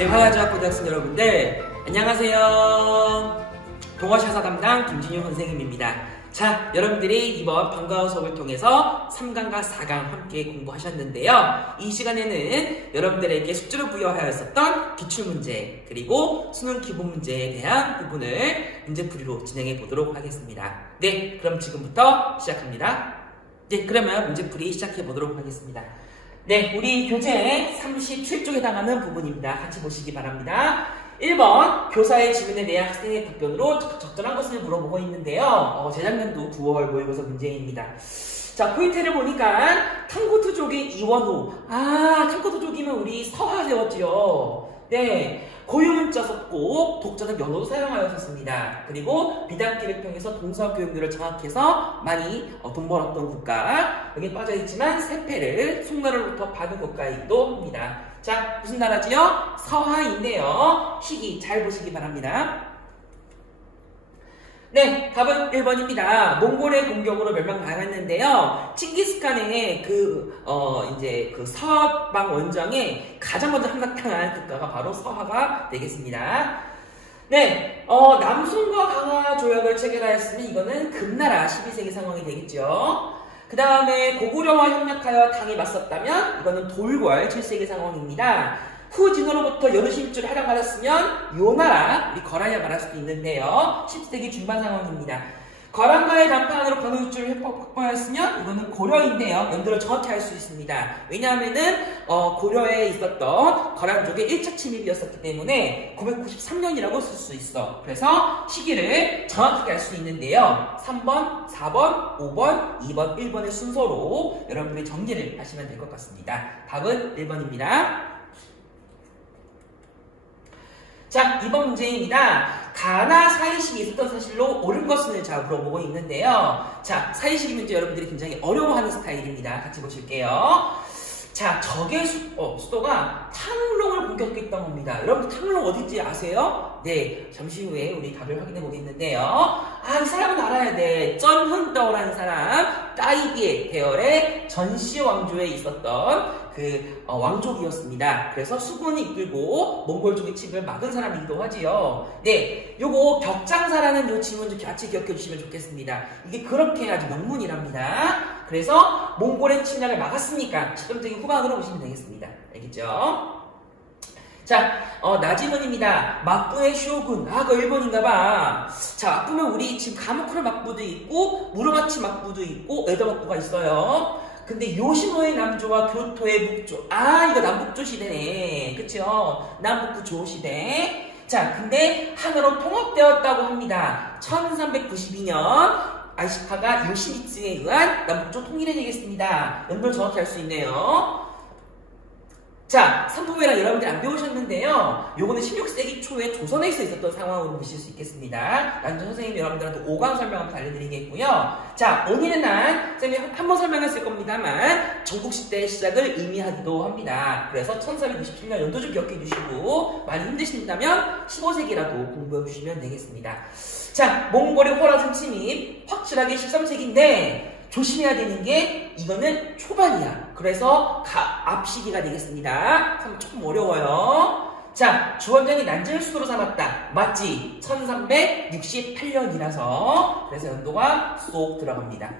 대화여자 고등학생 여러분들 안녕하세요. 동아시아사 담당 김진용 선생님입니다. 자, 여러분들이 이번 반가운 수업을 통해서 3강과 4강 함께 공부하셨는데요. 이 시간에는 여러분들에게 숙제로 부여하였었던 기출문제 그리고 수능 기본 문제에 대한 부분을 문제풀이로 진행해 보도록 하겠습니다. 네, 그럼 지금부터 시작합니다. 네, 그러면 문제풀이 시작해 보도록 하겠습니다. 네, 우리 교재 37쪽에 해당하는 부분입니다. 같이 보시기 바랍니다. 1번, 교사의 질문에 대한 학생의 답변으로 적절한 것을 물어보고 있는데요. 재작년도 9월 모의고사 문제입니다. 자, 포인트를 보니까 탐구투족의 이원호. 탐구투족이면 우리 서화 세웠지요. 네, 고유문자 썼고 독자는 면호도 사용하였었습니다. 그리고 비단기를 통해서 동사 교육률을 장악해서 많이 돈 벌었던 국가. 여기 빠져있지만 세패를 송나라로부터 받은 국가이기도 합니다. 자, 무슨 나라지요? 서하인데요. 시기 잘 보시기 바랍니다. 네, 답은 1번입니다. 몽골의 공격으로 멸망당했는데요. 칭기스칸의 그 서방 원정에 가장 먼저 함락당한 국가가 바로 서하가 되겠습니다. 네, 남손과 강화 조약을 체결하였으면 이거는 금나라 12세기 상황이 되겠죠. 그 다음에 고구려와 협력하여 당에 맞섰다면 이거는 돌궐 7세기 상황입니다. 후 진으로부터 여르심줄을 활용하였으면 요나라, 우리 거란이 말할 수도 있는데요. 10세기 중반 상황입니다. 거란과의談判으로 건우줄을 확보하였으면 이거는 고려인데요. 연도를 정확히 알 수 있습니다. 왜냐하면은 고려에 있었던 거란족의 1차 침입이었었기 때문에 993년이라고 쓸 수 있어. 그래서 시기를 정확하게 알 수 있는데요. 3번, 4번, 5번, 2번, 1번의 순서로 여러분들이 정리를 하시면 될 것 같습니다. 답은 1번입니다. 자, 2번 문제입니다. 가나 사이식이 있었던 사실로 옳은 것을 자 물어보고 있는데요. 자, 사이식이 문제 여러분들이 굉장히 어려워하는 스타일입니다. 같이 보실게요. 자, 적의 수도가 탕롱을 공격했던 겁니다. 여러분 탕롱 어딘지 아세요? 네, 잠시 후에 우리 답을 확인해 보겠는데요. 이 사람은 알아야 돼. 쩐흔떠라는 사람, 따이비에 대열의 전시 왕조에 있었던 그 왕족이었습니다. 그래서 수군이 이끌고 몽골족의 침입을 막은 사람이기도 하지요. 네, 요거 벽장사라는 요 지문 좀 같이 기억해 주시면 좋겠습니다. 이게 그렇게 아주 명문이랍니다. 그래서 몽골의 침략을 막았으니까 직접적인 후반으로 보시면 되겠습니다. 알겠죠? 자, 나지문입니다. 막부의 쇼군. 그거 일본인가봐. 자, 막부면 우리 지금 가무쿠라 막부도 있고 무르마치 막부도 있고 에도 막부가 있어요. 근데 요시노의 남조와 교토의 북조. 이거 남북조 시대네. 그쵸? 남북조 시대. 자, 근데 하나로 통합되었다고 합니다. 1392년 아시파가 요시미츠에 의한 남북조 통일이 되겠습니다. 연도를 정확히 알 수 있네요. 자, 삼포회란 여러분들이 안 배우셨는데요. 요거는 16세기 초에 조선에 있었던 상황으로 보실 수 있겠습니다. 난전 선생님이 여러분들한테 5강 설명 한번 알려드리겠고요. 자, 원인은 선생님이 한번 설명했을 겁니다만 전국시대의 시작을 의미하기도 합니다. 그래서 1467년 연도 좀 기억해 주시고 많이 힘드신다면 15세기라도 공부해 주시면 되겠습니다. 자, 몽골의 호라즘 침입 확실하게 13세기인데 조심해야 되는 게 이거는 초반이야. 그래서 앞 시기가 되겠습니다. 조금 어려워요. 자, 주원장이 난징을 수도로 삼았다. 맞지? 1368년이라서 그래서 연도가 쏙 들어갑니다.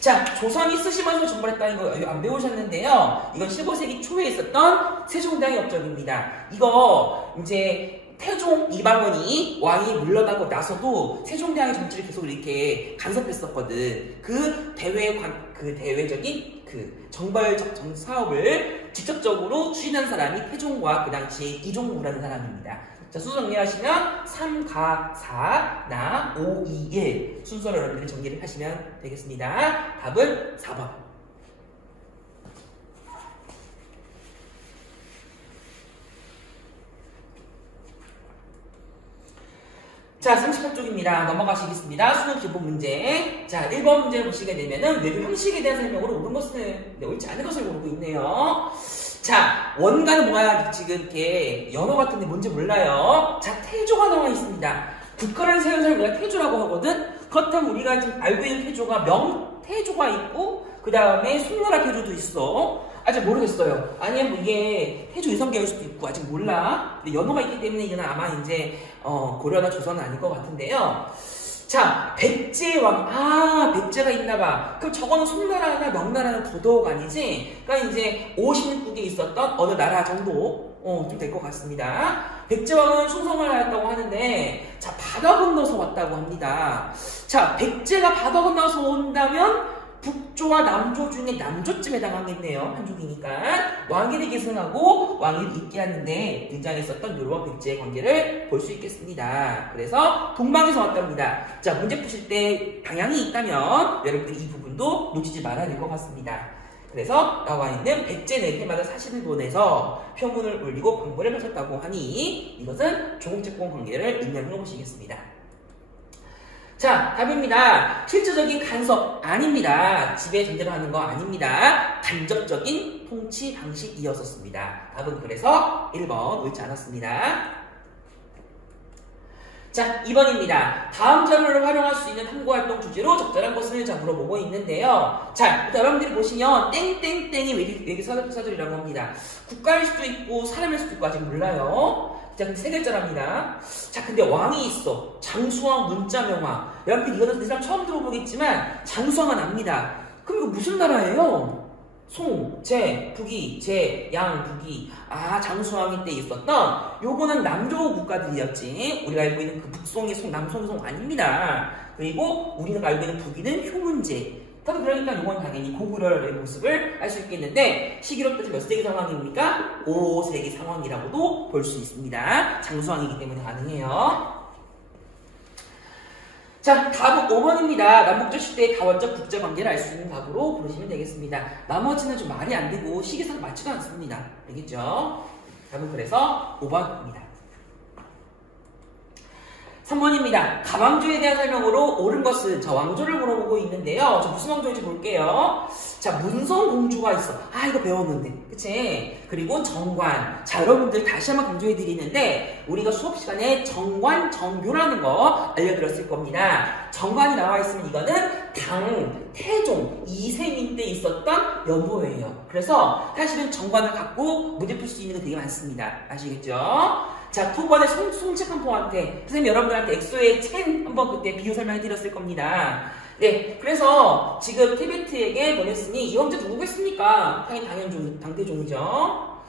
자, 조선이 쓰시면서 정벌했다는 거 안 배우셨는데요. 이건 15세기 초에 있었던 세종대왕의 업적입니다. 이거 이제 태종 이방원이 왕이 물러나고 나서도 세종대왕의 정치를 계속 이렇게 간섭했었거든. 그 대외적인 정벌적 사업을 직접적으로 추진한 사람이 태종과 그 당시에 이종무라는 사람입니다. 자, 순서 정리하시면 3, 가, 4, 나, 5, 2, 1 순서로 여러분들이 정리를 하시면 되겠습니다. 답은 4번. 자, 38쪽입니다. 넘어가시겠습니다. 수능 기본 문제. 자, 1번 문제 보시게 되면은 외부 형식에 대한 설명으로 옳은 것을, 옳지 않은 것을 모르고 있네요. 자, 원가는 뭐야? 지금 이렇게 연어 같은데 뭔지 몰라요. 자, 태조가 나와 있습니다. 국가를 세운 사람을 우리가 태조라고 하거든? 그렇다면 우리가 지금 알고 있는 태조가 태조가 있고 그 다음에 송나라 태조도 있어. 아직 모르겠어요. 아니면 뭐 이게 태조 이성계일 수도 있고 아직 몰라. 근데 연호가 있기 때문에 이건 아마 이제 고려나 조선은 아닐 것 같은데요. 자, 백제왕. 아, 백제가 있나봐. 그럼 저거는 송나라나 명나라는 더더욱 아니지? 그러니까 이제 56국에 있었던 어느 나라 정도 좀 될 것 같습니다. 백제왕은 충성을 하였다고 하는데, 자, 바다 건너서 왔다고 합니다. 자, 백제가 바다 건너서 온다면 북조와 남조 중에 남조쯤에 해당하겠네요. 한족이니까. 왕위를 계승하고 왕위를 잇게 하는데 등장했었던 요런 백제의 관계를 볼 수 있겠습니다. 그래서 동방에서 왔다고 합니다. 자, 문제 푸실 때 방향이 있다면 여러분들이 이 부분도 놓치지 말아야 될 것 같습니다. 그래서 나와 있는 백제 내리마다 사실을 보내서 표문을 올리고 광고를 펼쳤다고 하니 이것은 조국채권 관계를 인정해 보시겠습니다. 자, 답입니다. 실질적인 간섭 아닙니다. 지배 전제로 하는 거 아닙니다. 간접적인 통치 방식이었었습니다. 답은 그래서 1번 옳지 않았습니다. 자, 2번입니다. 다음 자료를 활용할 수 있는 탐구활동 주제로 적절한 것을 물어보고 있는데요. 자, 여러분들이 보시면 땡땡땡이 외계사들이라고 합니다. 국가일 수도 있고 사람일 수도 있고 아직 몰라요. 자, 근데 세 글자랍니다. 자, 근데 왕이 있어. 장수왕, 문자명왕. 여러분들 이거는 이 사람 처음 들어보겠지만 장수왕은 압니다. 그럼 이거 무슨 나라예요? 송, 제, 북이, 제, 양, 북이. 아, 장수왕이 때 있었던 요거는 남조 국가들이었지. 우리가 알고 있는 그 북송의 송, 남송의 송 아닙니다. 그리고 우리가 알고 있는 북이는 효문제. 그러니까 이건 당연히 고구려의 모습을 알 수 있겠는데 시기로 따지면 몇 세기 상황입니까? 5세기 상황이라고도 볼 수 있습니다. 장수왕이기 때문에 가능해요. 자, 답은 5번입니다. 남북조 시대의 다원적 국제관계를 알 수 있는 답으로 보시면 되겠습니다. 나머지는 좀 말이 안 되고 시기상 맞지도 않습니다. 알겠죠? 답은 그래서 5번입니다. 3번입니다. 가왕조에 대한 설명으로 옳은 것은 자, 왕조를 물어보고 있는데요. 저 무슨 왕조인지 볼게요. 자, 문성공주가 있어. 아, 이거 배웠는데. 그치? 그리고 정관. 자, 여러분들 다시 한번 강조해 드리는데 우리가 수업 시간에 정관, 정묘라는 거 알려드렸을 겁니다. 정관이 나와 있으면 이거는 당, 태종, 이세민 때 있었던 연호예요. 그래서 사실은 정관을 갖고 문제 풀 수 있는 게 되게 많습니다. 아시겠죠? 자, 두 번에 송책한포한테 선생님 여러분들한테 엑소의 첸 한번 그때 비유 설명해 드렸을 겁니다. 네, 그래서 지금 티베트에게 보냈으니 이 왕자 누구겠습니까? 당연히 당대종이죠.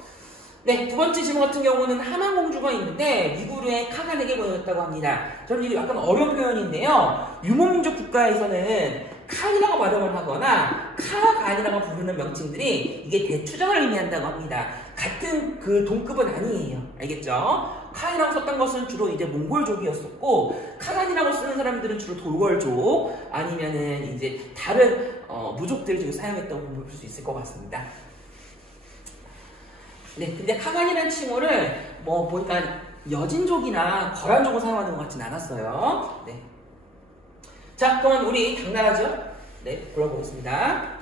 네, 두 번째 질문 같은 경우는 하만공주가 있는데 미구르의 카간에게 보냈다고 합니다. 저는 이게 약간 어려운 표현인데요. 유목민족 국가에서는 칸이라고 발음을 하거나 카간이라고 부르는 명칭들이 이게 대추정을 의미한다고 합니다. 같은 그 동급은 아니에요. 알겠죠? 칸이라고 썼던 것은 주로 이제 몽골족이었었고 카간이라고 쓰는 사람들은 주로 돌궐족 아니면은 이제 다른 무족들 중에 사용했다고 볼 수 있을 것 같습니다. 네, 근데 카간이라는 칭호를 뭐 보니까 여진족이나 거란족을 사용하는 것 같진 않았어요. 네. 자, 그러면 우리 당나라죠? 네, 불러보겠습니다.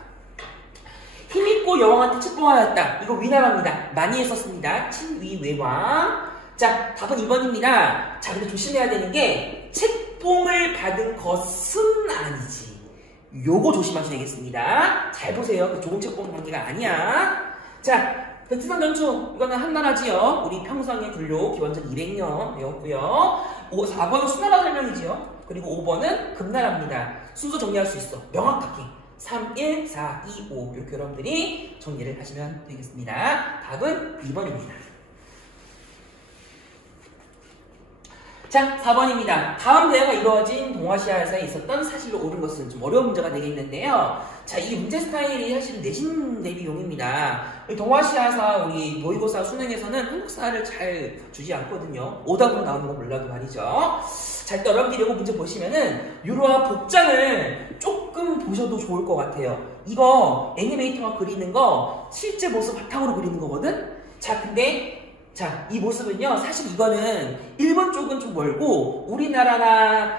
힘있고 여왕한테 책봉하였다. 이거 위나라입니다. 많이 했었습니다. 친위외왕. 자, 답은 2번입니다. 자, 근데 조심해야 되는 게 책봉을 받은 것은 아니지. 요거 조심하셔야겠습니다. 잘 보세요. 그 좋은 책봉 관계가 아니야. 자, 베트남 전투. 이거는 한나라지요. 우리 평상의 군료 기원전 200년 배웠고요. 4번은 수나라 설명이지요. 그리고 5번은 금나라입니다. 순서 정리할 수 있어. 명확하게. 3, 1, 4, 2, 5 이렇게 여러분들이 정리를 하시면 되겠습니다. 답은 2번입니다. 자, 4번입니다. 다음 대화가 이루어진 동아시아에서 있었던 사실로 옳은 것은 좀 어려운 문제가 되겠는데요. 자, 이 문제 스타일이 사실은 내신 대비용입니다. 동아시아사 우리 모의고사 수능에서는 한국사를 잘 주지 않거든요. 오답으로 나오는 거 몰라도 말이죠. 자, 일단 여러분들이 이거 문제 보시면은 유로와 복장을 조금 보셔도 좋을 것 같아요. 이거 애니메이터가 그리는 거 실제 모습 바탕으로 그리는 거거든? 자, 근데 자, 이 모습은요, 사실 이거는 일본 쪽은 좀 멀고 우리나라나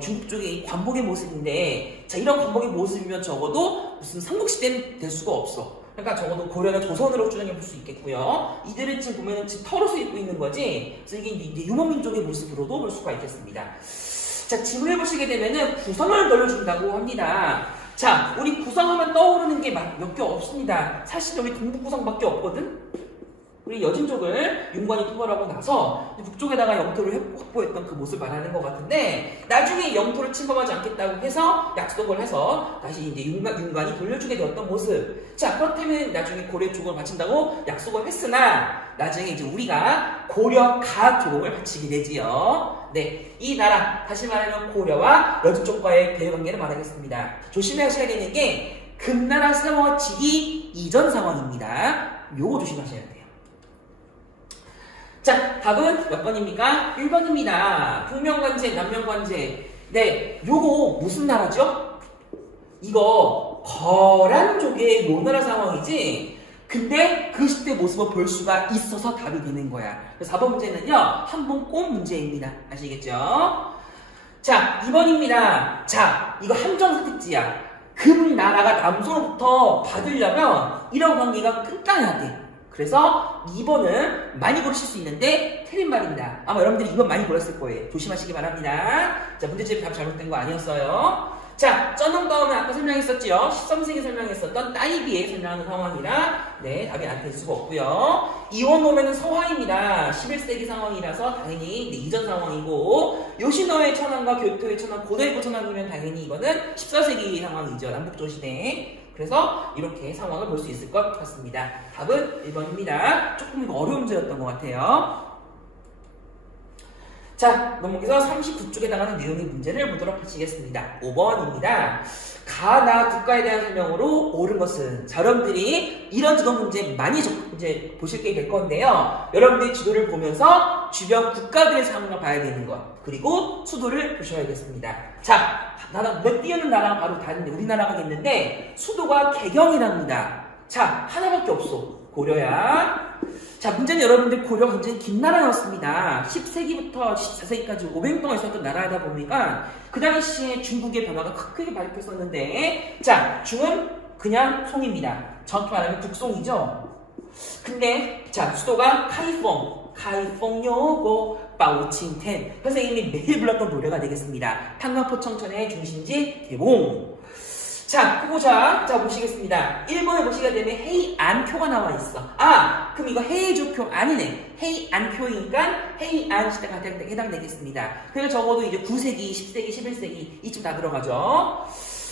중국 쪽의 관복의 모습인데, 자, 이런 관복의 모습이면 적어도 무슨 삼국시대는 될 수가 없어. 그러니까 적어도 고려나 조선으로 추정해 볼 수 있겠고요. 이들은 지금 보면은 지금 털옷을 입고 있는 거지. 그래서 이게 이제 유목민족의 모습으로도 볼 수가 있겠습니다. 자, 질문해 보시게 되면은 구성을 넣어준다고 합니다. 자, 우리 구성하면 떠오르는 게 몇 개 없습니다. 사실 여기 동북 구성밖에 없거든? 우리 여진족을 윤관이 토벌하고 나서 북쪽에다가 영토를 확보했던 그 모습을 말하는 것 같은데, 나중에 영토를 침범하지 않겠다고 해서 약속을 해서 다시 이제 윤관이 돌려주게 되었던 모습. 자, 그렇다면 나중에 고려 조공을 바친다고 약속을 했으나 나중에 이제 우리가 고려 가 조공을 바치게 되지요. 네, 이 나라, 다시 말하면 고려와 여진족과의 대외관계를 말하겠습니다. 조심하셔야 되는 게 금나라 세워지기 이전 상황입니다. 요거 조심하셔야 돼요. 자, 답은 몇 번입니까? 1번입니다. 북명관제, 남명관제. 네, 요거 무슨 나라죠? 이거 거란족의 요 나라 상황이지. 근데 그 시대 모습을 볼 수가 있어서 답이 되는 거야. 그래서 4번 문제는요, 한 번 꼭 문제입니다. 아시겠죠? 자, 2번입니다. 자, 이거 함정 선택지야. 금나라가 남소로부터 받으려면 이런 관계가 끝나야 돼. 그래서 2번은 많이 고르실 수 있는데 틀린 말입니다. 아마 여러분들이 2번 많이 골랐을 거예요. 조심하시기 바랍니다. 자, 문제집이 답 잘못된 거 아니었어요. 자, 쩌농다음은 아까 설명했었죠. 13세기 설명했었던 따이비에 설명하는 상황이라 네, 답이 안 될 수가 없고요. 이원노면은 서화입니다. 11세기 상황이라서 당연히 네, 이전 상황이고, 요시노의 천황과 교토의 천황, 고대부 천황이면 당연히 이거는 14세기 상황이죠. 남북조시대. 그래서 이렇게 상황을 볼 수 있을 것 같습니다. 답은 1번입니다. 조금 어려운 문제였던 것 같아요. 자, 넘어가서 39쪽에 해당하는 내용의 문제를 보도록 하시겠습니다. 5번입니다. 가나 국가에 대한 설명으로 옳은 것은, 자, 여러분들이 이런 지도 문제 많이 이제 보실 게 될 건데요. 여러분들이 지도를 보면서 주변 국가들의 상황을 봐야 되는 것, 그리고 수도를 보셔야겠습니다. 자, 몇 띄우는 나라가 바로 다른데 우리나라가겠는데 수도가 개경이랍니다. 자, 하나밖에 없어. 고려야. 자, 문제는 여러분들 고려가 굉장히 긴 나라였습니다. 10세기부터 14세기까지 500년 동안 있었던 나라이다 보니까 그 당시에 중국의 변화가 크게 발표했었는데, 자, 중은 그냥 송입니다. 정확히 말하면 북송이죠. 근데 자, 수도가 카이펑요고 빠오칭텐, 선생님이 매일 불렀던 노래가 되겠습니다. 탄광포청천의 중심지 대봉. 자, 보자. 자, 보시겠습니다. 1번에 보시게 되면 헤이안표가 나와 있어. 아, 그럼 이거 헤이조표 아니네. 헤이안표이니까 헤이안 시대가 해당되겠습니다. 그래서 적어도 이제 9세기, 10세기, 11세기 이쯤 다 들어가죠.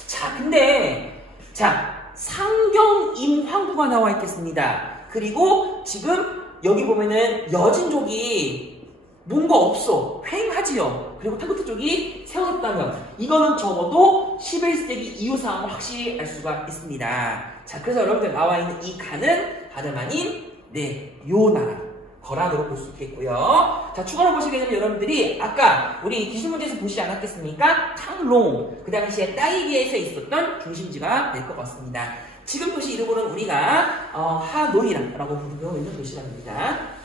자, 근데 자, 상경임황부가 나와 있겠습니다. 그리고 지금 여기 보면은 여진족이 뭔가 없어. 횡하지요. 그리고 타고트 쪽이 세웠다면 이거는 적어도 11세기 이후 상황을 확실히 알 수가 있습니다. 자, 그래서 여러분들 나와 있는 이 가는 다름 아닌 네, 요 나라 거란으로 볼 수 있겠고요. 자, 추가로 보시게 되면 여러분들이 아까 우리 기술문제에서 보시지 않았겠습니까? 창롱, 그 당시에 따이비에서 있었던 중심지가 될 것 같습니다. 지금 도시 이름으로는 우리가 하노이라고 부르고 있는 도시랍니다.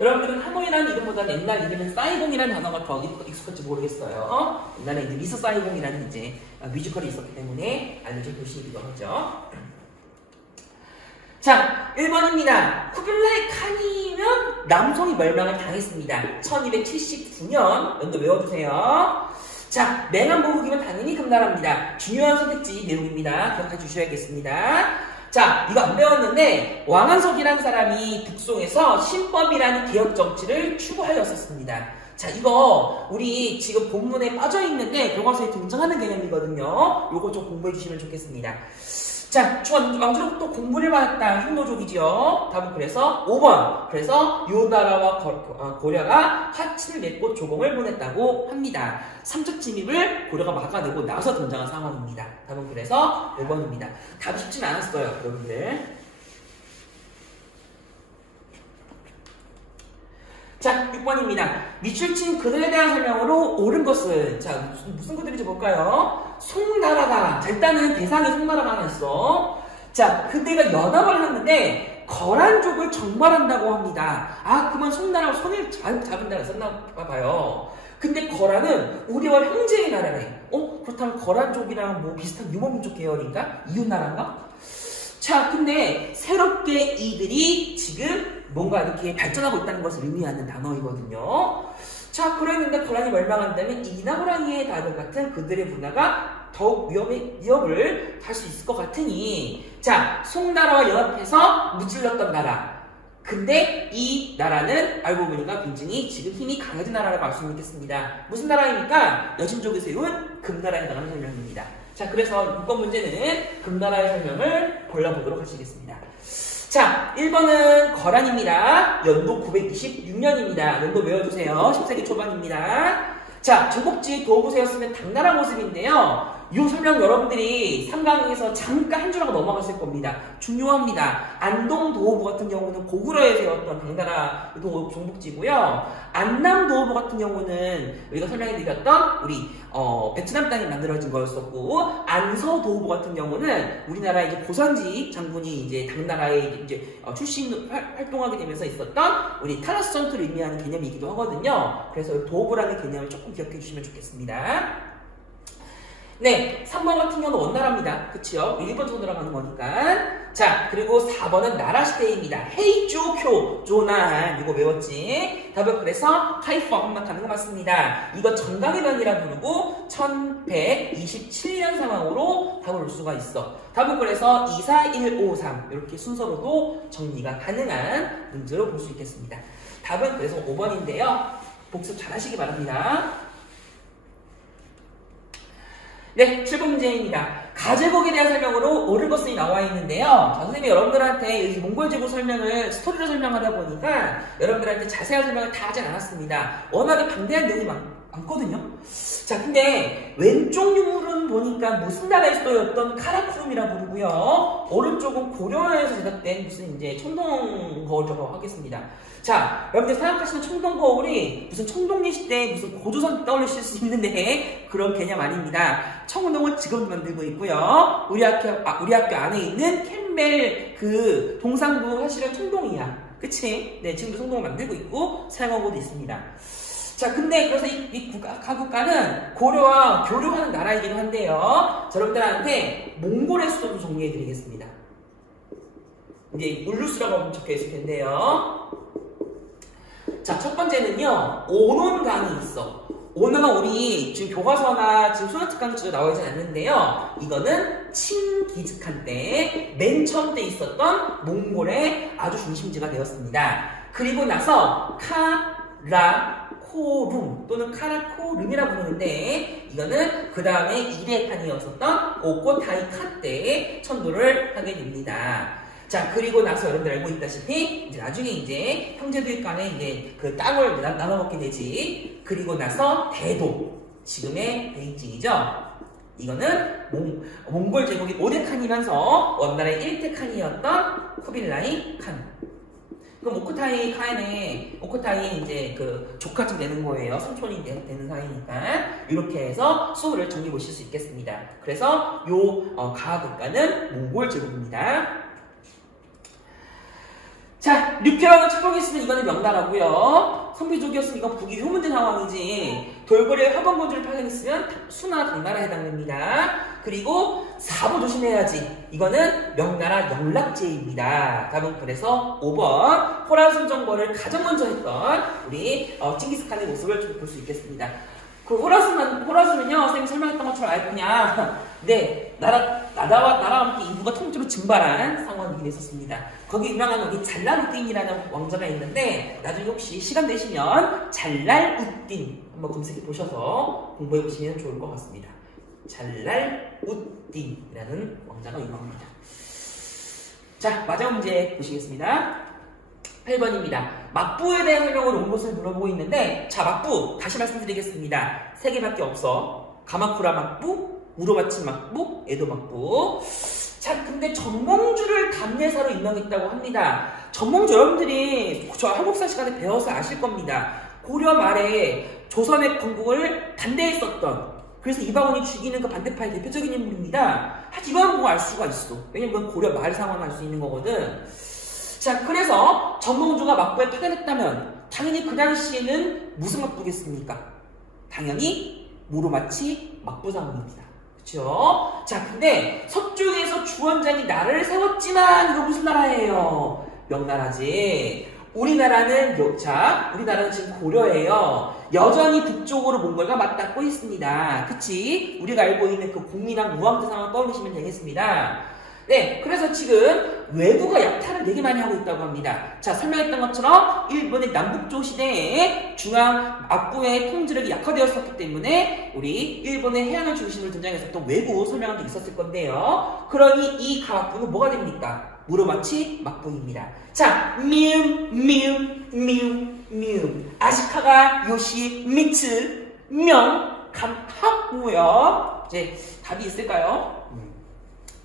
여러분들은 하노이라는 이름보다는 옛날 이름은 사이공이라는 단어가 더 익숙할지 모르겠어요. 옛날에 이제 미스 사이공이라는 이제 뮤지컬이 있었기 때문에 알려진 도시이기도 하죠. 자, 1번입니다. 쿠빌라이 칸이면 남송이 멸망을 당했습니다. 1279년 연도 외워두세요. 자, 맹한보국이면 당연히 금나라입니다. 중요한 선택지 내용입니다. 기억해 주셔야겠습니다. 자, 이거 안 배웠는데 왕한석이라는 사람이 북송에서 신법이라는 개혁 정치를 추구하였었습니다. 자, 이거 우리 지금 본문에 빠져있는데 교과서에 등장하는 개념이거든요. 요거 좀 공부해 주시면 좋겠습니다. 자, 왕조로부터 공부를 받았다. 흉노족이지요. 답은 그래서 5번. 그래서 요 나라와 고려가 화친을 맺고 조공을 보냈다고 합니다. 삼척 침입을 고려가 막아내고 나서 등장한 상황입니다. 답은 그래서 5번입니다. 답이 쉽진 않았어요, 여러분들. 자, 6번입니다. 미출친 그들에 대한 설명으로 옳은 것은, 자, 무슨 그들인지 볼까요? 송나라가, 자, 일단은 대상이 송나라가 하나 있어. 자, 그때가 연합을 하는데 거란족을 정벌한다고 합니다. 아, 그러면 송나라가 손을 잡은 데가 있었나 봐요. 근데 거란은 우리와 형제의 나라네. 그렇다면 거란족이랑 뭐 비슷한 유목민족 계열인가? 이웃나라인가? 자, 근데 새롭게 이들이 지금 뭔가 이렇게 발전하고 있다는 것을 의미하는 단어이거든요. 자, 그랬는데 거란이 멸망한다면 이나호랑이의 다름 같은 그들의 문화가 더욱 위협을 할 수 있을 것 같으니, 자, 송나라와 연합해서 무찔렀던 나라. 근데 이 나라는 알고 보니까 굉장히 지금 힘이 강해진 나라라고 알 수 있겠습니다. 무슨 나라입니까? 여진족이 세운 금나라에 해당하는 설명입니다. 자, 그래서 이번 문제는 금나라의 설명을 골라보도록 하시겠습니다. 자, 1번은 거란입니다. 연도 926년입니다. 연도 외워주세요. 10세기 초반입니다. 자, 정복지 도부세였으면 당나라 모습인데요. 이 설명 여러분들이 3강에서 잠깐 한 줄 하고 넘어갔을 겁니다. 중요합니다. 안동 도호부 같은 경우는 고구려에 세웠던 당나라 정복지고요. 안남 도호부 같은 경우는 우리가 설명해드렸던 우리 베트남 땅에 만들어진 거였었고, 안서 도호부 같은 경우는 우리나라 이제 고산지 장군이 이제 당나라에 이제 출신 활동하게 되면서 있었던 우리 타라스 전투를 의미하는 개념이기도 하거든요. 그래서 도호부라는 개념을 조금 기억해 주시면 좋겠습니다. 네, 3번 같은 경우는 원나라입니다. 그치요? 1번 정도 들어가는 거니까. 자, 그리고 4번은 나라시대입니다. 헤이조쿄 조난. 이거 외웠지? 답은 그래서 카이펑 한번 가는 거 맞습니다. 이거 정강의 변이라 부르고 1127년 상황으로 답을 올 수가 있어. 답은 그래서 24153 이렇게 순서로도 정리가 가능한 문제로 볼 수 있겠습니다. 답은 그래서 5번인데요. 복습 잘 하시기 바랍니다. 네, 7번 문제입니다. 가제국에 대한 설명으로 옳은 것이 나와 있는데요. 자, 선생님이 여러분들한테 이 몽골 제국 설명을 스토리로 설명하다 보니까 여러분들한테 자세한 설명을 다 하진 않았습니다. 워낙에 방대한 내용이 많거든요. 자, 근데 왼쪽 유물은 보니까 무슨 나라에서였던 카라쿠룸이라 부르고요. 오른쪽은 고려에서 제작된 무슨 이제 청동 거울이라고 하겠습니다. 자, 여러분들 생각하시는 청동 거울이 무슨 청동리 시대 무슨 고조선 떠올리실 수 있는데 그런 개념 아닙니다. 청동은 지금도 만들고 있고요. 우리 학교 안에 있는 캠벨 그 동상도 사실은 청동이야. 그치? 네, 지금도 청동을 만들고 있고 사용하고도 있습니다. 자, 근데 그래서 이 가국가는 고려와 교류하는 나라이기도 한데요. 자, 여러분들한테 몽골의 수도도 정리해드리겠습니다. 이제 울루스라고 적혀 있을 텐데요. 자, 첫 번째는요, 오논강이 있어. 오논은 우리 지금 교과서나 지금 소나특강도 나와 있지 않는데요. 이거는 칭기즈칸 때, 맨 처음 때 있었던 몽골의 아주 중심지가 되었습니다. 그리고 나서 카라코룸 또는 카라코룸이라고 부르는데, 이거는 그 다음에 이레칸이었었던 오코타이 칸 때 천도를 하게 됩니다. 자, 그리고 나서 여러분들 알고 있다시피 이제 나중에 이제 형제들 간에 이제 그 땅을 나눠 먹게 되지. 그리고 나서 대도, 지금의 베이징이죠. 이거는 몽골 제국의 5대 칸이면서 원나라의 1대 칸이었던 쿠빌라이 칸. 그럼 오코타이 칸에 오코타이 이제 그 조카쯤 되는 거예요. 삼촌이 되는 사이니까. 이렇게 해서 수를 정리해 보실 수 있겠습니다. 그래서 요 가국가는 몽골 제국입니다. 자, 류케라가 축복했으면 이거는 명나라고요. 성비족이었으면 이건 북이 효문제 상황이지. 돌고래 화번군주를 파견했으면 수나 당나라에 해당됩니다. 그리고 4번 조심해야지. 이거는 명나라 영락제입니다. 답은 그래서 5번 호라순 정벌을 가장 먼저 했던 우리 칭기스칸의 모습을 좀 볼 수 있겠습니다. 그 호라순은요, 선생님이 설명했던 것처럼 아예 그냥, 네, 나라와 함께 인구가 통째로 증발한 상황이긴 했었습니다. 거기 유명한 우리 잘랄우딘이라는 왕자가 있는데, 나중에 혹시 시간 되시면 잘랄우딘 한번 검색해 보셔서 공부해 보시면 좋을 것 같습니다. 잘랄우딘이라는 왕자가 유명합니다. 자, 마지막 문제 보시겠습니다. 8번입니다. 막부에 대한 설명으로 온 것을 물어보고 있는데, 자, 막부 다시 말씀드리겠습니다. 3개밖에 없어. 가마쿠라 막부, 우로마치 막부, 에도 막부. 자, 근데 정몽주를 감례사로 임명했다고 합니다. 정몽주 여러분들이 저 한국사 시간에 배워서 아실 겁니다. 고려 말에 조선의 건국을 반대했었던, 그래서 이방원이 죽이는 그 반대파의 대표적인 인물입니다. 이방원 보고 알 수가 있어. 왜냐면 고려 말 상황을 알 수 있는 거거든. 자, 그래서 정몽주가 막부에 파견했다면 당연히 그 당시에는 무슨 막부겠습니까? 당연히 무로마치 막부 상황입니다. 그쵸? 자, 근데 서쪽에서 주원장이 나라를 세웠지만 이거 무슨 나라예요? 명나라지. 우리나라는 지금 고려예요. 여전히 북쪽으로 몽골과 맞닿고 있습니다. 그치? 우리가 알고 있는 그 공민왕 무왕자 상황 떠올리시면 되겠습니다. 네, 그래서 지금 외부가 약탈을 되게 많이 하고 있다고 합니다. 자, 설명했던 것처럼 일본의 남북조 시대에 중앙 압구의 통제력이 약화되었었기 때문에 우리 일본의 해안을 중심으로 등장했었던 외구 설명한 게 있었을 건데요. 그러니 이 가압부는 뭐가 됩니까? 무로마치 막부입니다. 자, 아시카가 요시 미츠 감하고요. 이제 답이 있을까요?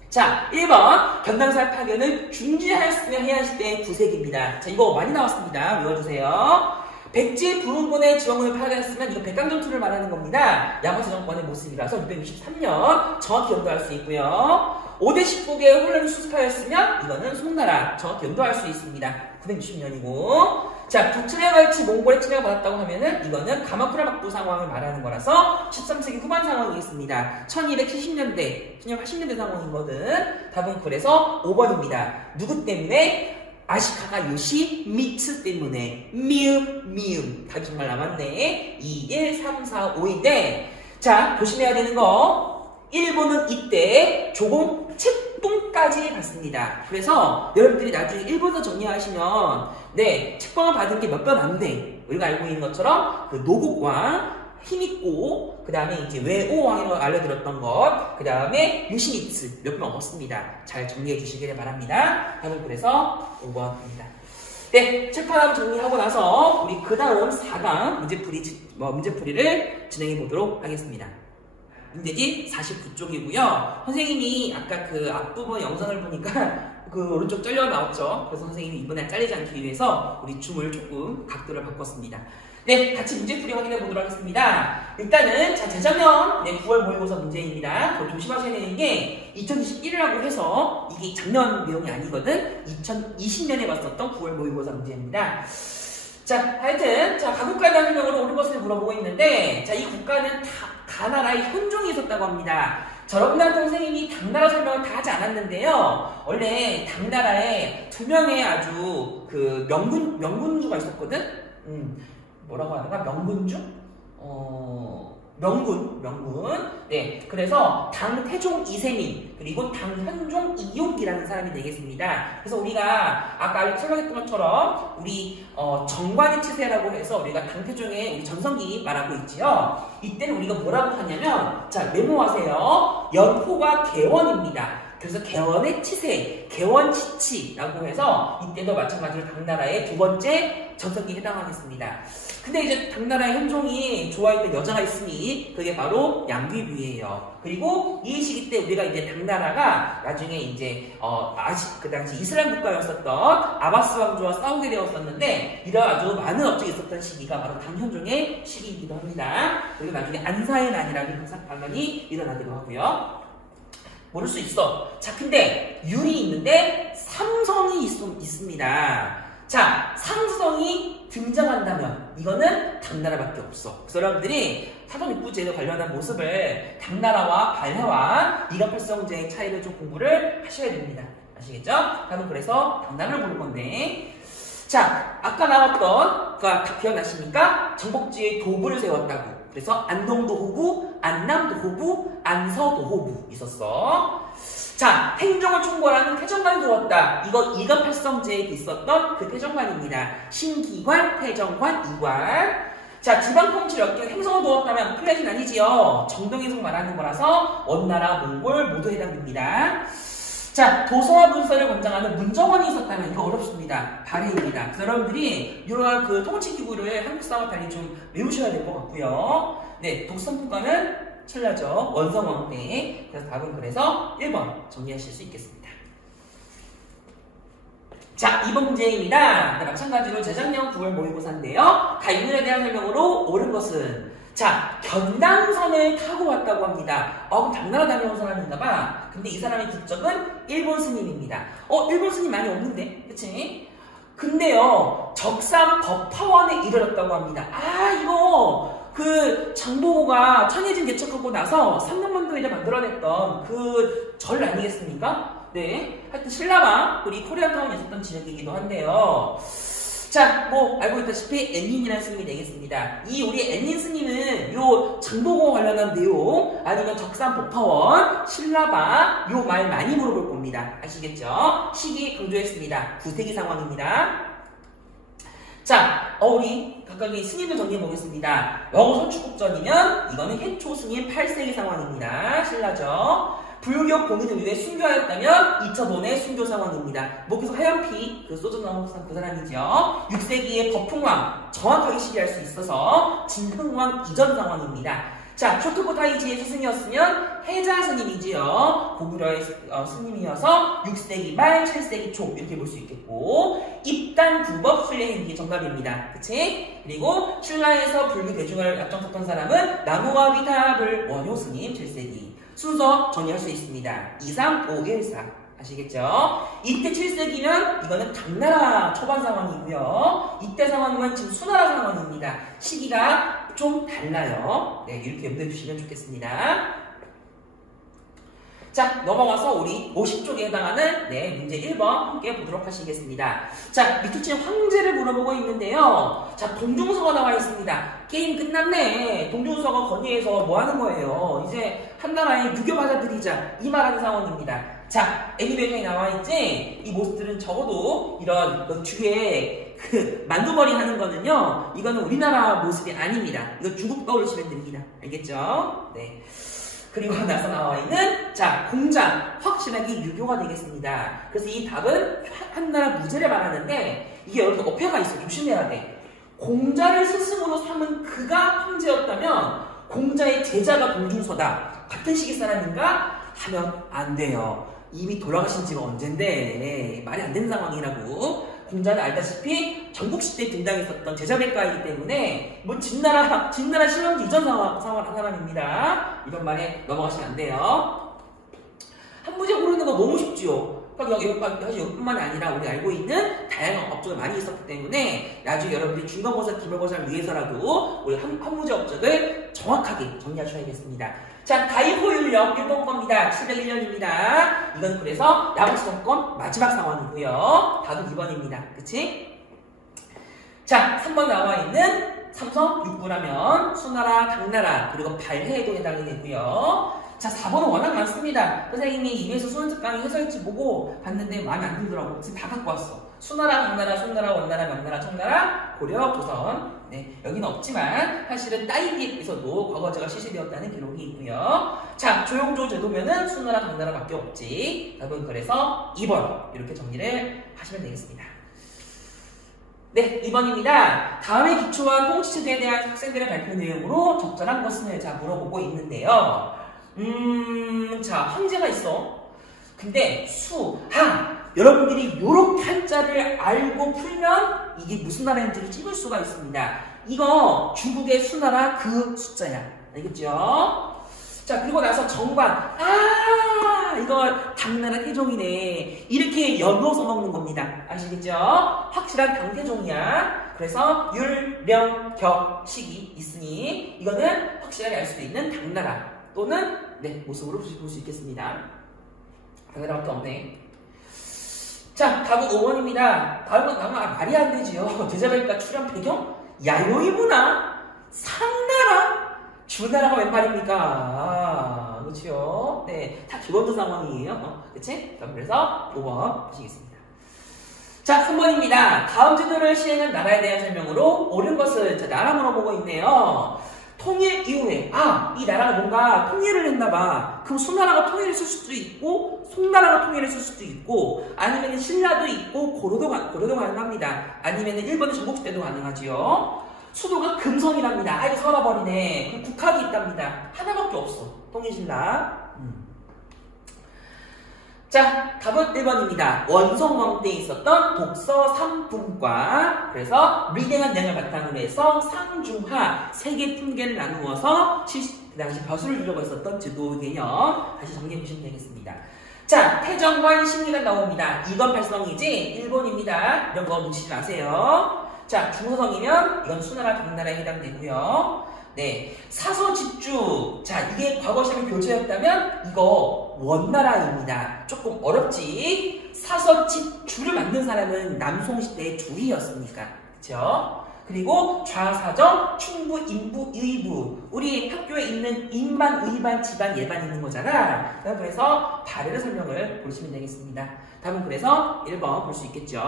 자, 1번 견당사 파견은 중지하였으면 해안시대의 구색입니다. 자, 이거 많이 나왔습니다. 외워주세요. 백제 부흥군의 지원군을 파견했으면 이거 백강전투를 말하는 겁니다. 양화제 정권의 모습이라서 663년 정확히 연도할 수 있고요. 5대 19개의 혼란을 수습하였으면 이거는 송나라 정확히 연도할 수 있습니다. 960년이고 자, 북침에 걸치 몽골의 침해가 받았다고 하면은 이거는 가마쿠라 막부 상황을 말하는 거라서 13세기 후반 상황이겠습니다. 1270년대, 1980년대 상황이거든. 답은 그래서 5번입니다. 누구 때문에? 아시카가 요시 미츠 때문에 미음 답이 정말 남았네. 2, 1, 3, 4, 5인데 자, 조심해야 되는 거 일본은 이때 조공 책봉까지 받습니다. 그래서 여러분들이 나중에 일본어 정리하시면 네, 책봉을 받은 게 몇 번 안 돼. 우리가 알고 있는 것처럼 그 노국왕, 히미코, 그 다음에 이제 외오왕이라고 알려드렸던 것, 그 다음에 유시미츠 몇 번 없습니다. 잘 정리해 주시기를 바랍니다. 답은 그래서 5번입니다. 네, 칠판함 정리하고 나서 우리 그 다음 4강 문제풀이를 진행해 보도록 하겠습니다. 문제지 49쪽이고요. 선생님이 아까 그 앞부분 영상을 보니까 그 오른쪽 잘려 나왔죠. 그래서 선생님이 이번에 잘리지 않기 위해서 우리 줌을 조금 각도를 바꿨습니다. 네, 같이 문제풀이 확인해 보도록 하겠습니다. 일단은 자, 재작년 9월 모의고사 문제입니다. 그걸 조심하셔야 되는 게 2021이라고 해서 이게 작년 내용이 아니거든. 2020년에 봤었던 9월 모의고사 문제입니다. 자, 하여튼 자, 가국가에 대한 설명으로 옳은 것을 물어보고 있는데 자, 이 국가는 가나라의 현종이 있었다고 합니다. 자, 여러분한테 선생님이 당나라 설명을 다 하지 않았는데요. 원래 당나라에 두 명의 아주 그 명군주가 있었거든. 뭐라고 하는가? 명군주? 명군. 네. 그래서 당태종 이세민, 그리고 당현종 이용기라는 사람이 되겠습니다. 그래서 우리가 아까 설명했던 것처럼 우리 정관의 치세라고 해서 우리가 당태종의 우리 전성기 말하고 있지요. 이때는 우리가 뭐라고 하냐면, 자, 메모하세요. 연호가 개원입니다. 그래서 개원의 치세, 개원치치라고 해서 이때도 마찬가지로 당나라의 두 번째 전성기에 해당하겠습니다. 근데 이제 당나라의 현종이 좋아했던 여자가 있으니 그게 바로 양귀비예요. 그리고 이 시기 때 우리가 이제 당나라가 나중에 이제 그 당시 이슬람 국가였었던 아바스 왕조와 싸우게 되었었는데 이런 아주 많은 업적이 있었던 시기가 바로 당현종의 시기이기도 합니다. 그리고 나중에 안사의 난이라는 반란이 일어나기도 하고요. 모를 수 있어. 자, 근데 율이 있는데 삼성이 있습니다. 자, 상성이 등장한다면 이거는 당나라밖에 없어. 그래서 여러분들이 사전육부제도 관련한 모습을 당나라와 발해와 이가팔성제의 차이를 좀 공부를 하셔야 됩니다. 아시겠죠? 그러면 그래서 당나라를 볼 건데 자, 아까 나왔던 다 기억나십니까? 정복지에 도부를 세웠다고. 그래서 안동도호부, 안남도호부, 안서도호부 있었어. 자, 행정을 총괄하는 태정관이 들어왔다. 이거 이가팔성제에 있었던 그 태정관입니다. 신기관, 태정관, 이관. 자, 지방통치를 엮인 행성을 두었다면 플랫은 아니지요. 정동행성 말하는 거라서 원나라, 몽골 모두 해당됩니다. 자, 도서와 문서를 권장하는 문정원이 있었다면 이거 어렵습니다. 발해입니다. 그래서 여러분들이 이러한 그 통치기구를 한국사와 달리 좀 외우셔야 될 것 같고요. 네, 독성국가는 칠라죠. 원성왕 때. 그래서 답은 그래서 1번 정리하실 수 있겠습니다. 자, 2번 문제입니다. 네, 마찬가지로 재작년 9월 모의고사인데요. 가인물에 대한 설명으로 옳은 것은 자, 견당선을 타고 왔다고 합니다. 그럼 당나라 다녀온 사람인가봐. 근데 이 사람의 국적은 일본 스님입니다. 일본 스님 많이 없는데, 그치? 근데요, 적삼 법화원에 이르렀다고 합니다. 이거 그 장보고가 청해진 개척하고 나서 삼남만도에다 만들어냈던 그 절 아니겠습니까? 네, 하여튼 신라방 우리 코리안타운에 있었던 지역이기도 한데요. 자, 뭐 알고 있다시피 엔닌이라는 스님이 되겠습니다. 이 우리 엔닌 스님은 요 장보고 관련한 내용 아니면 적산법화원, 신라바 요 말 많이 물어볼 겁니다. 아시겠죠? 시기 강조했습니다. 9세기 상황입니다. 자, 우리 각각의 스님들 정리해 보겠습니다. 영어 선축국전이면 이거는 해초 스님 8세기 상황입니다. 신라죠. 불교 공인을 위해 순교하였다면 2차돈의 순교 상황입니다. 뭐 그래서 하얀피 그 소주 나온 그 사람이죠. 6세기의 법흥왕 정확하게 시기할 수 있어서 진흥왕 이전 상황입니다. 자, 초토코타이지의 스승이었으면 해자 스님이지요. 고구려의 스님이어서 6세기 말 7세기 초 이렇게 볼 수 있겠고 입단 불법 순례행기 정답입니다. 그치? 그리고 신라에서 불교 대중을 앞장섰던 사람은 나무와 비탑을 원효 스님 7세기 순서 정리할 수 있습니다. 2, 3, 5, 1, 4 아시겠죠? 이때 7세기면 이거는 당나라 초반 상황이고요. 이때 상황은 지금 수나라 상황입니다. 시기가 좀 달라요. 네, 이렇게 염두해 주시면 좋겠습니다. 자, 넘어가서 우리 50쪽에 해당하는 네, 문제 1번 함께 보도록 하시겠습니다. 자, 밑줄친 황제를 물어보고 있는데요. 자, 동중서가 나와 있습니다. 게임 끝났네. 동중서가 건의해서 뭐 하는 거예요? 이제 한나라에 유교 받아들이자 이 말하는 상황입니다. 자, 애니메이션에 나와 있지? 이 모습들은 적어도 이런 뒤에 그 만두머리 하는 거는요. 이거는 우리나라 모습이 아닙니다. 이거 중국 떠올리시면 됩니다. 알겠죠? 네. 그리고 나서 나와 있는 자 공장 확실하게 유교가 되겠습니다. 그래서 이 답은 한나라 무제를 말하는데 이게 여기서 어폐가 있어. 조심해야 돼. 공자를 스승으로 삼은 그가 황제였다면 공자의 제자가 동중서다. 같은 시기 사람인가? 하면 안 돼요. 이미 돌아가신 지가 언젠데 말이 안 되는 상황이라고. 공자는 알다시피 전국시대에 등장했었던 제자백가이기 때문에 뭐 진나라 신왕지 이전 사람입니다. 이런 말에 넘어가시면 안 돼요. 한 문제 고르는 거 너무 쉽지요. 사실 여기뿐만 아니라 우리 알고 있는 다양한 업적이 많이 있었기 때문에 나중에 여러분들이 중간고사, 기말고사를 위해서라도 우리 한 문제 업적을 정확하게 정리하셔야겠습니다. 자, 가입호율령 1번 겁니다. 701년입니다. 이건 그래서 야광시 정권 마지막 상황이고요. 답은 2번입니다. 그치? 자, 3번 나와 있는 삼성 6부라면 수나라, 당나라, 그리고 발해에도 해당이 되고요. 자, 4번은 워낙 많습니다. 선생님이 입에서 수능특 강의 해설지 보고 봤는데 마음에 안 들더라고. 지금 다 갖고 왔어. 수나라, 당나라, 송나라, 원나라, 명나라, 청나라, 고려, 조선. 네, 여기는 없지만 사실은 따이비에서도 과거제가 실시되었다는 기록이 있고요. 자, 조용조 제도면은 수나라, 당나라밖에 없지. 답은 그래서 2번 이렇게 정리를 하시면 되겠습니다. 네, 2번입니다. 다음에 기초한 통치제도에 대한 학생들의 발표 내용으로 적절한 것을 자 물어보고 있는데요. 자, 황제가 있어. 근데 여러분들이 요렇게 한자를 알고 풀면 이게 무슨 나라인지를 찍을 수가 있습니다. 이거 중국의 수나라 그 숫자야. 알겠죠? 자, 그리고 나서 정관. 이거 당나라 태종이네. 이렇게 연호 써먹는 겁니다. 아시겠죠? 확실한 당태종이야. 그래서 율, 령, 격, 식이 있으니 이거는 확실하게 알 수 있는 당나라 또는 네, 모습으로 볼 수 있겠습니다. 당나라밖에 없네. 자, 답은 5번입니다. 다음은 아마 말이 안 되지요. 제자백가 출연 배경? 야요이구나. 상나라? 주나라가 웬 말입니까? 그렇죠? 네, 다 기본적 상황이에요. 그치? 그래서 5번 보시겠습니다. 자, 3번입니다. 다음 제도를 시행한 나라에 대한 설명으로 옳은 것은 자, 나라 물어보고 있네요. 통일 이후에 이 나라가 뭔가 통일을 했나봐. 그럼 수나라가 통일을 쓸 수도 있고 송나라가 통일을 쓸 수도 있고 아니면 신라도 있고 고려도 가능합니다. 아니면 일본의 전국시대도 가능하지요. 수도가 금성이랍니다. 이거 살아버리네. 그럼 국학이 있답니다. 하나밖에 없어. 통일신라. 자, 답은 1번입니다. 원성왕 때 있었던 독서 3분과 그래서 리딩한 내용을 바탕으로 해서 상중하 세 개 품계를 나누어서 그 당시 벼슬을 주려고 했었던 제도 개념 다시 정리해 보시면 되겠습니다. 자, 태정관 심리가 나옵니다. 이건 발성이지 일본입니다. 이런 거 놓치지 마세요. 자, 중서성이면 이건 수나라, 당나라에 해당되고요. 네, 사서집주. 자, 이게 과거 시험의 교재였다면 이거 원나라입니다. 조금 어렵지. 사서집주를 만든 사람은 남송시대의 주희였으니까 그쵸? 그리고 좌사정, 충부, 인부, 의부. 우리 학교에 있는 인반, 의반, 지반, 예반 있는 거잖아. 그래서 발해를 설명을 보시면 되겠습니다. 답은 그래서 1번 볼 수 있겠죠?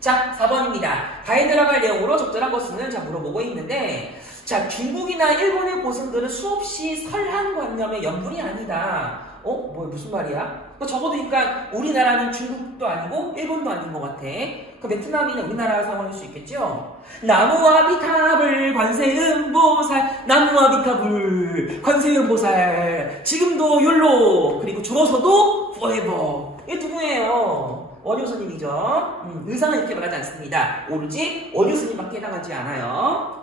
자, 4번입니다. 가에 들어갈 내용으로 적절한 것은 자 물어보고 있는데, 자, 중국이나 일본의 고승들은 수없이 설한관념의 연분이 아니다. 무슨 말이야? 적어도 그러니까 우리나라는 중국도 아니고 일본도 아닌 것 같아. 그 베트남이나 우리나라 상황일 수 있겠죠? 나무와 비타불 관세음보살, 나무와 비타불 관세음보살, 지금도 욜로, 그리고 죽어서도 forever. 이게 누구예요? 원효스님이죠. 의상은 이렇게 말하지 않습니다. 오로지 원효스님밖에 해당하지 않아요.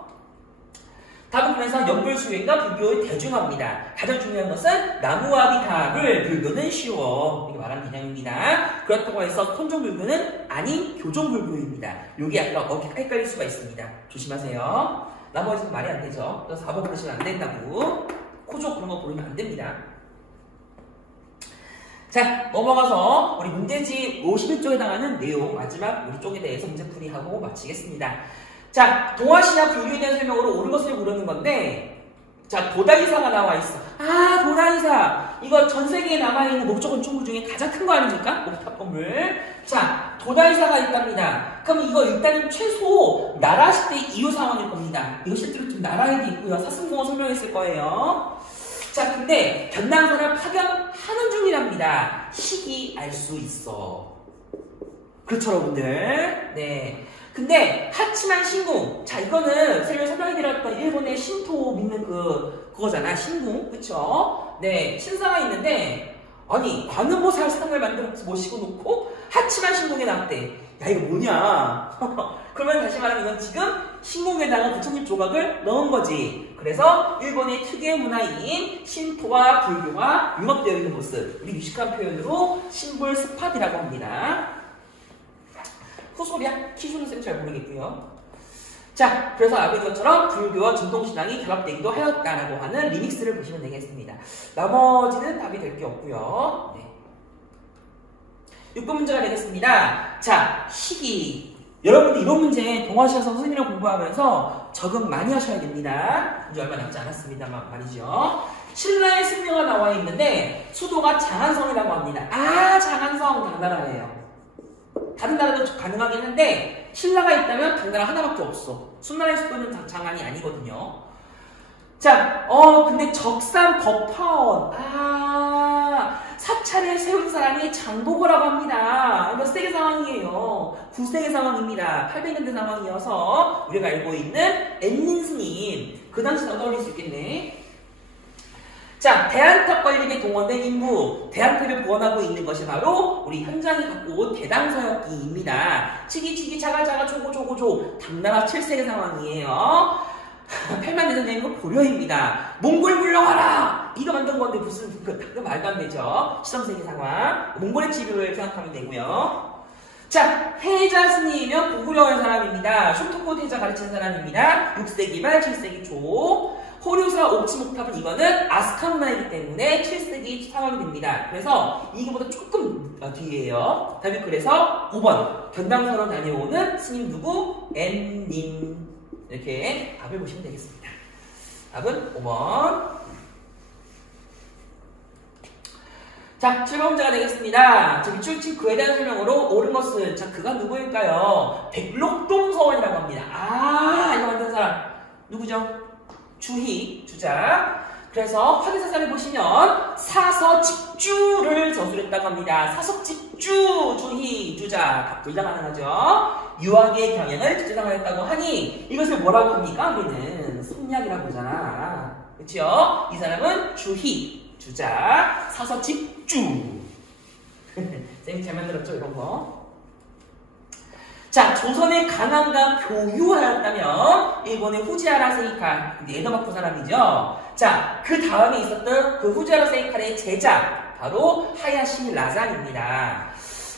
답은 그래서 연불수행과 불교의 대중화입니다. 가장 중요한 것은 나무와 비탑을 불교는 쉬워 이렇게 말하는 개념입니다. 그렇다고 해서 혼종불교는 아닌 교종불교입니다. 요게 약간 헷갈릴 수가 있습니다. 조심하세요. 나머지는 말이 안 되죠. 그래서 4번 그러시면 안 된다고. 코족 그런 거 보이면 안 됩니다. 자, 넘어가서 우리 문제집 51쪽에 해당하는 내용 마지막 우리 쪽에 대해서 문제풀이하고 마치겠습니다. 자, 동아시아 불교에 대한 설명으로 옳은 것을 고르는 건데, 자, 도다이사가 나와 있어. 아, 도다이사. 이거 전 세계에 남아있는 목적은 총부 중에 가장 큰 거 아닙니까? 목탑 건물. 자, 도다이사가 있답니다. 그럼 이거 일단은 최소 나라 시대 이후 상황일 겁니다. 이거 실제로 좀 나라에도 있고요. 사슴공원 설명했을 거예요. 자, 근데 견난사를 파견하는 중이랍니다. 시기 알 수 있어. 그렇죠, 여러분들. 네. 근데 하치만 신궁, 자 이거는 설명해드렸던 일본의 신토 믿는 그거잖아. 신궁, 그쵸? 네, 신사가 있는데 아니 관음보살 상을 만들어서 모시고 놓고 하치만 신궁에 나왔대. 야 이거 뭐냐? 그러면 다시 말하면 이건 지금 신궁에다가 부처님 조각을 넣은 거지. 그래서 일본의 특유의 문화인 신토와 불교가 융합되어 있는 모습, 우리 유식한 표현으로 신불스팟이라고 합니다. 후소리야? 키슈는 쌤 잘 모르겠고요. 자, 그래서 앞에 것처럼 불교와 전통신앙이 결합되기도 하였다라고 하는 리믹스를 보시면 되겠습니다. 나머지는 답이 될 게 없고요. 네. 6번 문제가 되겠습니다. 자, 시기. 여러분들 이런 문제 동아시아 선생님이랑 공부하면서 적응 많이 하셔야 됩니다. 이제 얼마 남지 않았습니다만 말이죠. 신라의 승려가 나와 있는데 수도가 장안성이라고 합니다. 아, 장안성 당나라예요. 다른 나라도 가능하긴 한데 신라가 있다면 당나라 하나밖에 없어. 순나라의 수도는 장안이 아니거든요. 자, 근데 적산 법화원. 사찰을 세운 사람이 장보고라고 합니다. 이거 세계 상황이에요. 9세기 상황입니다. 800년대 상황이어서 우리가 알고 있는 앤민스님. 그 당시나 떠올릴 수 있겠네. 자, 대한탑 건립에 동원된 인부, 대한탑을 보관하고 있는 것이 바로 우리 현장이 갖고 온 대당서역기입니다. 치기치기 차가차가 조고조고조 당나라 7세기 상황이에요. 8만 대전쟁은 고려입니다. 몽골 물러가라! 이거 만든 건데 무슨 그 말도 안 되죠. 13세기 상황. 몽골의 지류를 생각하면 되고요. 자, 해자 스님이면 고구려의 사람입니다. 슈토코 해자 가르친 사람입니다. 6세기 말 7세기 초. 호류사 옥치목탑은 이거는 아스카 문화이기 때문에 7세기 상황이 됩니다. 그래서 이거보다 조금 뒤에요. 답이 그래서 5번 견당사로 다녀오는 스님 누구? 앤님. 이렇게 답을 보시면 되겠습니다. 답은 5번. 자, 7번 문제가 되겠습니다. 자, 밑줄 그에 대한 설명으로 옳은 것은 자, 그가 누구일까요? 백록동서원이라고 합니다. 이거 만든 사람 누구죠? 주희, 주자. 그래서 화계사전을 보시면 사서집주를 저술했다고 합니다. 사석집주, 주희, 주자. 둘 다 가능하죠. 유학의 경영을 주장하였다고 하니 이것을 뭐라고 합니까? 우리는 성략이라고 하잖아. 그렇죠? 이 사람은 주희, 주자, 사서집주. 쌤이 잘 만들었죠, 이런 거. 자, 조선의 강한과 교유하였다면 일본의 후지하라 세이칼, 에도마코 사람이죠. 자, 그 다음에 있었던 그 후지하라 세이칼의 제자 바로 하야시 라잔입니다.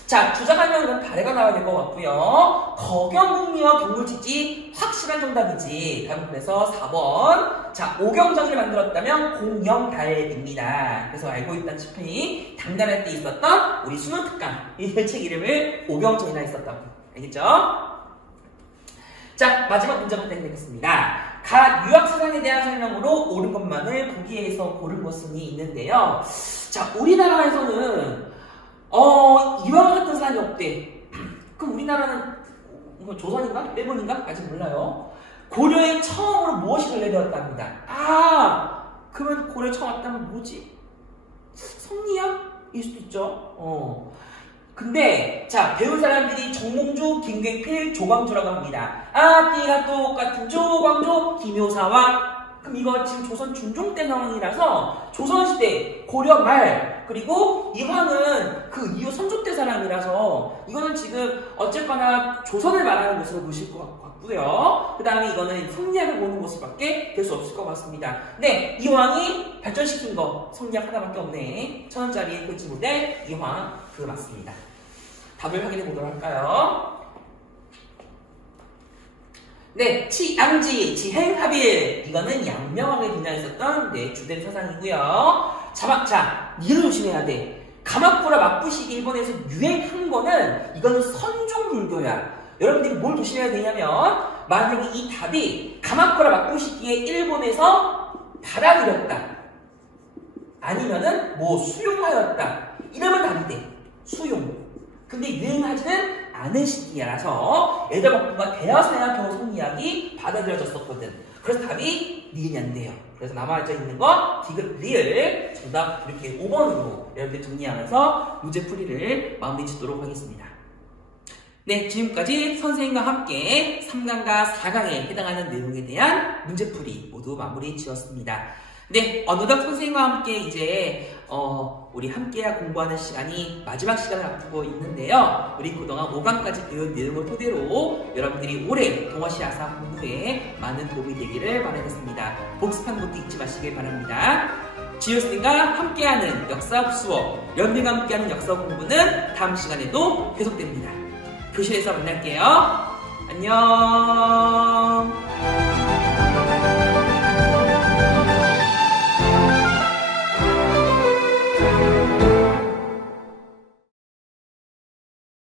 자, 주자가면은 발해가 나와야 될 것 같고요. 거경국리와 경물지지 확실한 정답이지. 다음 그래서 4번. 자, 오경정을 만들었다면 공영달입니다. 그래서 알고 있다시피 당나라 때 있었던 우리 순원특강 이 책 이름을 오경정이라 했었다고. 알겠죠? 자, 마지막 문제부터 해드리겠습니다. 각 유학사상에 대한 설명으로 옳은 것만을 보기에서 고른 것이 있는데요. 자, 우리나라에서는 이와 같은 사람이 없대. 그럼 우리나라는 조선인가? 일본인가? 아직 몰라요. 고려에 처음으로 무엇이 전래되었답니다. 그러면 고려에 처음 왔다면 뭐지? 성리학일 수도 있죠. 근데 자, 배운 사람들이 정몽주, 김객필, 조광조라고 합니다. 띠가 똑같은 조광조, 김효사와. 그럼 이거 지금 조선 중종 때 상황이라서 조선시대, 고려 말, 그리고 이황은 그 이후 선조 때 사람이라서 이거는 지금 어쨌거나 조선을 말하는 것으로 보실 것 같고요. 그 다음에 이거는 성리학을 보는 것밖에 될 수 없을 것 같습니다. 네, 이황이 발전시킨 거 성리학 하나밖에 없네. 1000원짜리 꼴찌 모델 이황 그거 맞습니다. 답을 확인해 보도록 할까요? 네, 치양지, 지행합일. 이거는 양명왕에 등장했었던 주된 사상이고요. 자, 니를 조심해야 돼. 가마쿠라 막부시기 일본에서 유행한 거는 이거는 선종불교야. 여러분들이 뭘 조심해야 되냐면 만약에 이 답이 가마쿠라 막부시기에 일본에서 받아들였다. 아니면은 수용하였다. 이러면 답이 돼. 수용. 근데 유행하지는 않은 시기라서 애들박부가 대하사야 겨우 성리학이 받아들여졌었거든. 그래서 답이 니은이 안 돼요. 그래서 남아져 있는 거 디귿 리을 정답 이렇게 5번으로 여러분들 정리하면서 문제 풀이를 마무리 짓도록 하겠습니다. 네, 지금까지 선생님과 함께 3강과 4강에 해당하는 내용에 대한 문제풀이 모두 마무리 지었습니다. 네, 어느덧 선생님과 함께 이제 우리 함께야 공부하는 시간이 마지막 시간을 앞두고 있는데요. 우리 그동안 5강까지 배운 내용을 토대로 여러분들이 올해 동아시 야사 공부에 많은 도움이 되기를 바라겠습니다. 복습하는 것도 잊지 마시길 바랍니다. 지효스님과 함께하는 역사 수업, 여러분들과 함께하는 역사 공부는 다음 시간에도 계속됩니다. 교실에서 만날게요. 안녕.